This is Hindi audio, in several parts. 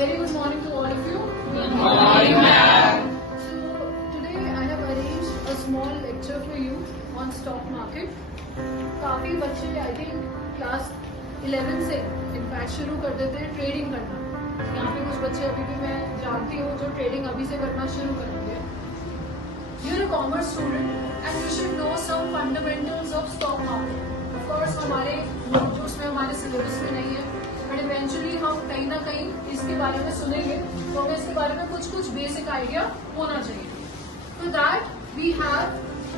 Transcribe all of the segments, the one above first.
very good morning to all of you. Good morning, ma'am. So today I have arranged a small lecture for you on stock market. काफी बच्चे आई थिंक क्लास 11 से इनफैक्ट शुरू कर देते हैं ट्रेडिंग करना. यहाँ पे कुछ बच्चे अभी भी मैं जानती हूँ जो ट्रेडिंग अभी से करना शुरू करेंगे. You're a commerce student and you should know some fundamentals of stock market. Of course हमारे जो उसमें हमारे सिलेबस में नहीं है, बट इवेंचुअली हम कहीं ना कहीं इसके बारे में सुनेंगे, तो हमें इसके बारे में कुछ बेसिक आइडिया होना चाहिए. For that we have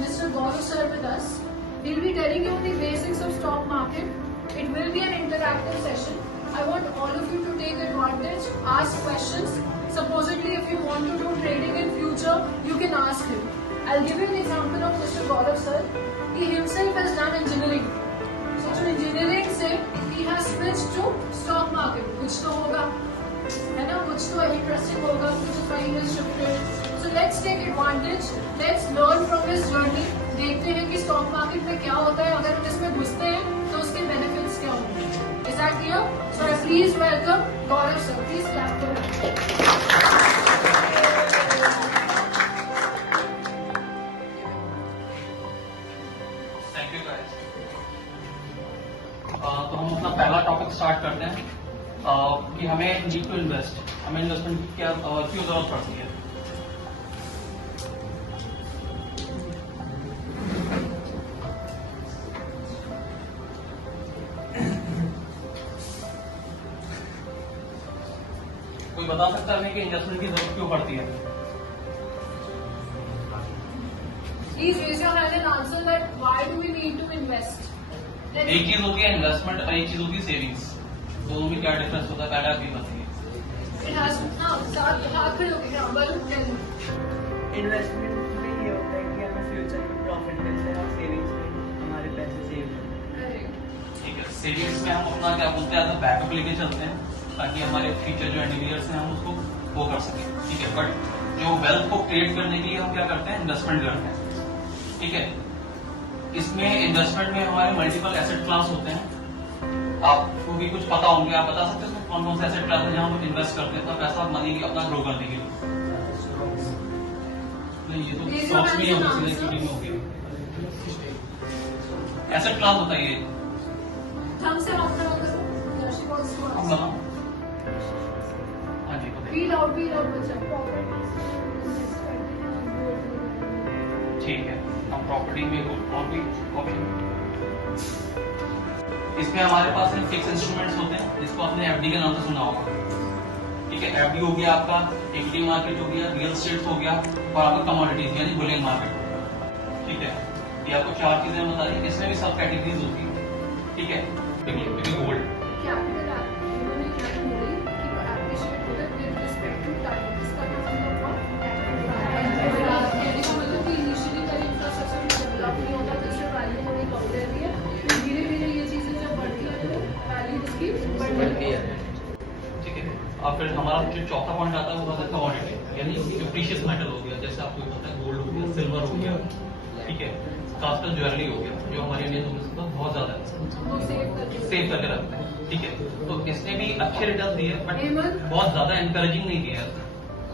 Mr. Gaurav sir with us. He'll be telling you the basics of stock market. It will be an interactive session. I want all of you to take advantage, ask questions. Supposedly, if you want to do trading in future, you can ask him. I'll give you an example of Mr. Gaurav sir. He himself has done engineering. So, जो engineering से he has switched to stock market. कुछ तो होगा, है ना? कुछ तो interesting होगा, which is why he has shifted. So let's take advantage. Let's learn from his journey. देखते हैं कि स्टॉक मार्केट में क्या होता है. अगर हम इसमें घुसते हैं तो उसके बेनिफिट्स क्या होंगे. Is that clear? So please welcome Gaurav sir. Please clap for him. Thank you guys. तो हम अपना पहला टॉपिक स्टार्ट करते हैं कि हमें नीड टू इन्वेस्ट. हमें इन्वेस्टमेंट की क्या क्यों जरूरत पड़ती है. कोई बता सकता है कि इन्वेस्टमेंट की जरूरत क्यों पड़ती है. Please raise your hand and answer that. Why do we need to invest? एक चीज होती है इन्वेस्टमेंट और एक चीज होती है सेविंग्स. दोनों में क्या डिफरेंस होता है पहले आप ये बताइए. It has now हाथ खड़े होके क्या बोलो. इन्वेस्टमेंट में ये होता है कि हमें फ्यूचर में प्रॉफिट मिलता है और सेविंग्स में हमारे पैसे सेव होते हैं. ठीक है. सेविंग्स में हम अपना क्या बोलते हैं बैकअप लेके चलते हैं ताकि हमारे फ्यूचर जो एंडिवियर्स हैं हम उसको वो कर सकें. ठीक है. बट जो वेल्थ को क्रिएट करने के लिए हम क्या करते हैं इन्वेस्टमेंट करते हैं. ठीक है. इसमें इन्वेस्टमेंट में हमारे मल्टीपल एसेट क्लास होते हैं. आपको भी कुछ पता होंगे. आप बता सकते हैं कौन कौन से एसेट क्लास है जहाँ हम इन्वेस्ट करते हैं तो पैसा मनी अपना ग्रो करने के लिए. नहीं ये तो स्टॉक्स में ही होगी, इक्विटी में होगी. एसेट क्लास होता है ये. ढंग से बात करो. हम बताओ. हाँ जी बताइए. Feel out बच्चा. ठीक है. हम प्रॉपर्टी में और भी ऑप्शन. इसमें हमारे पास फिक्स इंस्ट्रूमेंट्स होते हैं जिसको आपने एफडी के नाम से सुना होगा. ठीक है. एफडी हो गया आपका, इक्विटी मार्केट हो गया, रियल एस्टेट हो गया और आपका कमोडिटीज यानी बुलियन मार्केट. ठीक है. ये आपको चार चीजें बता दी. इसमें भी सब कैटेगरीज होती है. ठीक है. गोल्ड और फिर हमारा जो चौथा पॉइंट आता है वो होता है कमोडिटी यानी जो प्रीशियस मेटल हो गया. जैसे आपको पता है गोल्ड हो गया, सिल्वर हो गया. ठीक है. खासकर ज्वेलरी हो गया जो हमारे इंडियन रुपीज को बहुत ज्यादा सेव करके रखते हैं. ठीक है. तो इसने भी अच्छे रिटर्न दिए बट बहुत ज्यादा एनकरेजिंग नहीं दिया.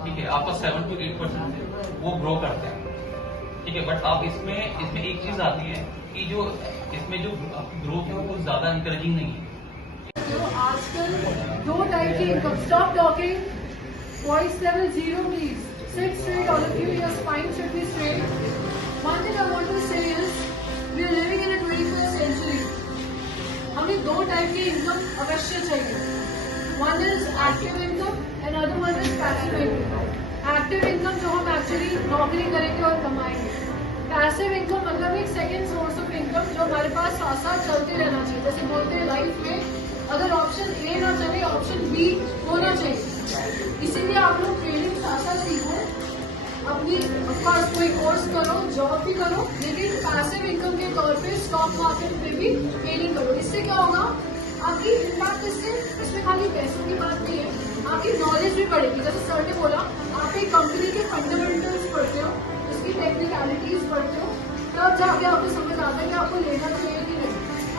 ठीक है. आपका 7 to 8% वो ग्रो करते हैं. ठीक है. बट आप इसमें एक चीज आती है कि जो इसमें जो आपकी ग्रोथ है वो ज्यादा एनकरेजिंग नहीं है. तो आजकल दो टाइप की income. Stop talking. Voice level 0 please. Sit straight, all of you. Your spine should be straight. One thing I want to say is we are living in a 21st century. हमें दो टाइप की इनकम अवश्य चाहिए. One is active income and other one is passive income. Active income जो हम एक्चुअली नौकरी करेंगे और कमाएंगे. पैसिव इनकम मतलब एक सेकेंड सोर्स ऑफ इनकम जो हमारे पास साथ साथ चलते रहना चाहिए. जैसे बोलते हैं लाइफ में अगर ऑप्शन ए ना चले ऑप्शन बी होना चाहिए. इसीलिए आप लोग ट्रेनिंग साथ साथ सीखो. अपनी ऑफकोर्स कोई कोर्स करो, जॉब भी करो, लेकिन पैसिव इनकम के तौर पे स्टॉक मार्केट में भी ट्रेनिंग करो. इससे क्या होगा आपकी इम्पैक्ट इसमें खाली पैसों की बात नहीं है, आपकी नॉलेज भी बढ़ेगी. जैसे सर ने बोला आप एक कंपनी के फंडामेंटल्स पढ़ते हो, उसकी टेक्निकलिटीज पढ़ते हो, तब जाके आपको समझ आता है कि आपको लेना चाहिए कि नहीं.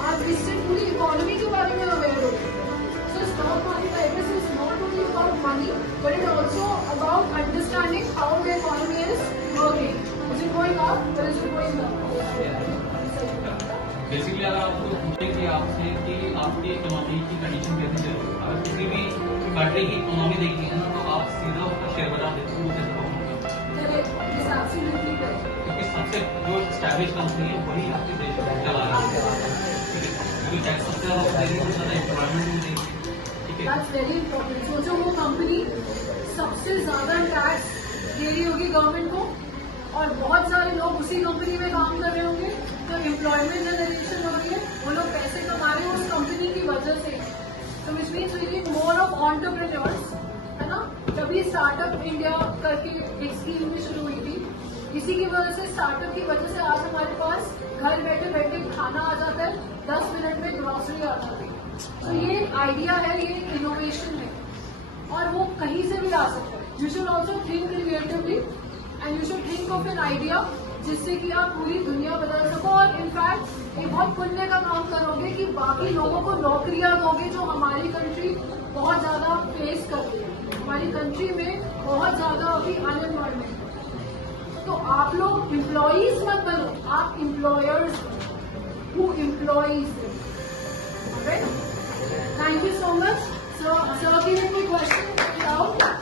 आप इससे पूरी इकोनॉमी के बारे में अवेयर हो. So stock market, I guess, is not only about money, अगर आपको पूछे कि आपसे कि आपकी इकोनॉमी की कंडीशन कैसी चल रही है, अगर किसी भी कंट्री की इकोनॉमी देखी है ना, तो आप सीधा उसका शेयर बाजार देखते हो कैसे एब्सोल्युटली करेक्ट। क्योंकि सबसे जो स्टैब्लिश कंपनी है वही आपके देश को चला रही है, ठीक है, क्योंकि टैक्स सबसे ज्यादा देगी, तो ज्यादा एम्प्लॉयमेंट भी देगी, ठीक है। That's very important. सोचो वो कंपनी सबसे ज्यादा टैक्स दे रही होगी गवर्नमेंट को और बहुत सारे लोग उसी कंपनी में काम कर रहे होंगे, तो एम्प्लॉयमेंट जनरेशन हो रही है, वो लोग पैसे कमा रहे हैं उस कंपनी की वजह से। तो which means we need more of entrepreneurs, है ना। तभी स्टार्टअप इंडिया करके एक स्कीम भी शुरू हुई थी। इसी की वजह से, स्टार्टअप की वजह से आज हमारे पास घर बैठे बैठे खाना आ जाता है, 10 मिनट में ग्रॉसरी आ जाती है। तो ये एक आइडिया है, ये इनोवेशन है और वो कहीं से भी आ सकता है। You should also think creatively and you should think of an idea जिससे कि आप पूरी दुनिया बदल सको और इनफैक्ट एक बहुत पुण्य का काम करोगे कि बाकी लोगों को नौकरियां दोगे जो हमारी कंट्री बहुत ज्यादा फेस कर रही है। हमारी कंट्री में बहुत ज्यादा अभी अनएम्प्लॉयमेंट है, तो आप लोग एम्प्लॉयज मत बनो, आप employers who employees. Thank you so much. Sir की कोई क्वेश्चन?